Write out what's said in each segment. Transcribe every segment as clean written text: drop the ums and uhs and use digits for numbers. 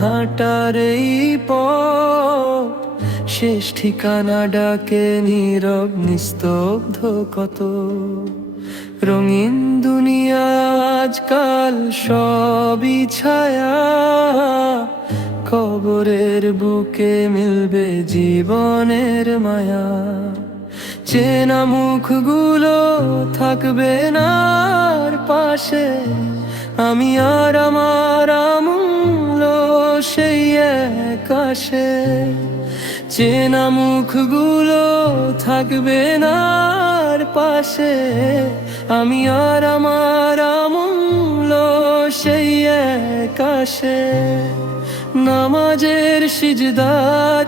হাঁটার এই পথ, শেষ ঠিকানা ডাকে নীরব নিস্তব্ধ কত। রঙিন দুনিয়া আজকাল সবই ছায়া, কবরের বুকে মিলবে জীবনের মায়া। চেনা মুখগুলো থাকবে না আর পাশে, আমি আর আমার আমূল্য সেই এক আশে। চেনা মুখগুলো থাকবে না আর পাশে, আমি আর আমার আমূল্য সেই এক আশে। নামাজের সিজদা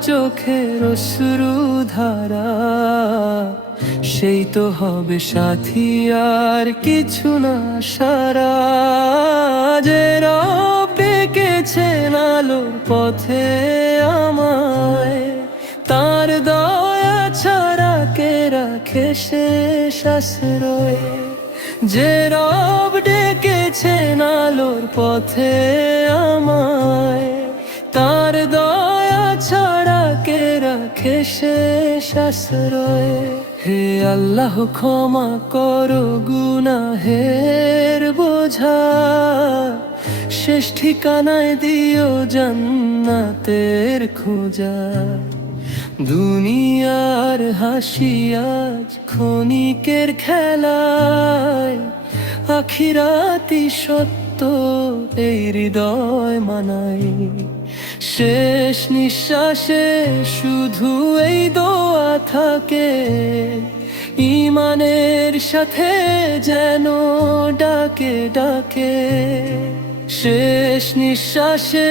চোখের অশ্রু ধারা, সেই তো হবে সাথী আর কিছু না সারা। যে রব ডেকেছেন আলোর পথে আমায়, তার দয়া ছাড়া কে রাখে শেষ আশ্রয়। যে রব ডেকেছেন আলোর পথে আমায়, তার দয়া ছাড়া কে রাখে শেষ আশ্রয়। হে আল্লাহ ক্ষমা করো গুনাহের বোঝা, শেষ ঠিকানায় দিও জান্নাতের খোঁজা। দুনিয়ার হাসি আজ ক্ষণিকের খেলায়, আখিরাতি সত্য এই হৃদয় মানাই। শেষ নিঃশ্বাসে শুধু এই দোয়া থাকে, ঈমানের সাথে যেন ডাকে ডাকে। শেষ নিঃশ্বাসে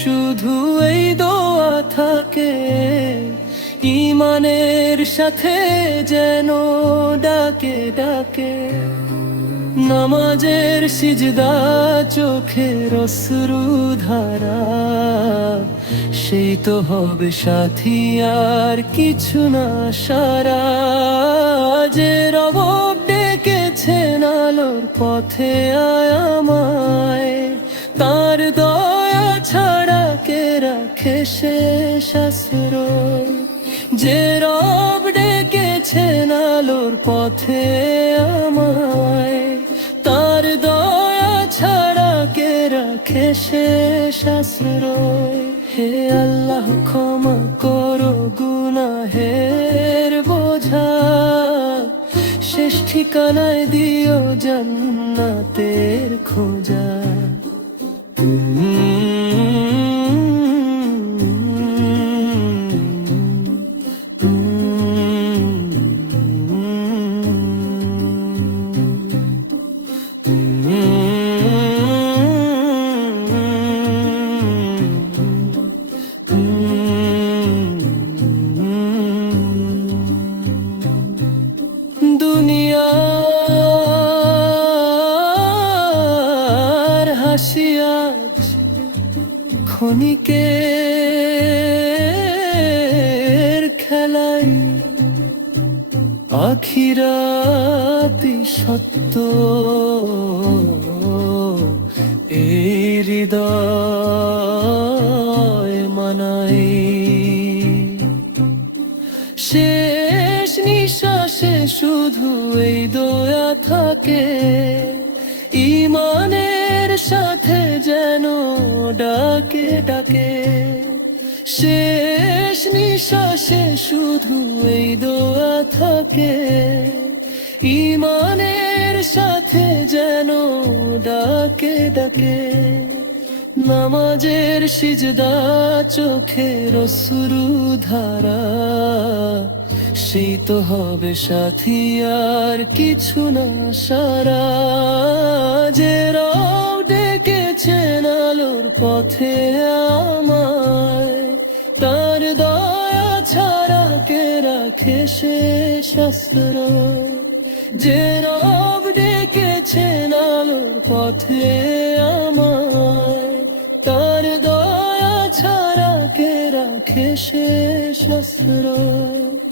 শুধু এই দোয়া থাকে, ঈমানের সাথে যেন ডাকে ডাকে। নামাজের সিজদা চোখের অশ্রু ধারা, সেই তো হবে সাথী আর কিছু না সারা। যে রব ডেকেছেন আলোর পথে আয় আমায়, তার দয়া ছাড়া কে রাখে শেষ আশ্রয়। যে রব ডেকেছেন আলোর পথে আমায়, তার দয়া ছাড়া কে রাখে শেষ আশ্রয়। হে আল্লাহ ক্ষমা করো গুনাহের বোঝা, শেষ ঠিকানায় দিও জান্নাতের খোঁজা। দুনিয়ার হাসি আজ ক্ষণিকের খেলায়, আখিরাতি সত্য এই হৃদয় মানাই। শেষ নিঃশ্বাসে শুধু এই দয়া থাকে, ঈমানের সাথে যেন ডাকে ডাকে। শেষ নিঃশ্বাসে শুধু এই দোয়া থাকে, ঈমানের সাথে যেন ডাকে ডাকে। নামাজের সিজদা চোখের অশ্রু ধারা, সেই তো হবে সাথী আর কিছু না সারা। যে রব ডেকেছেন আলোর পথে আমায়, তার দয়া ছাড়া কে রাখে শেষ আশ্রয়। যে রব ডেকেছেন আলোর পথে আমায়, তার দয়া ছাড়া কে রাখে শেষ আশ্রয়।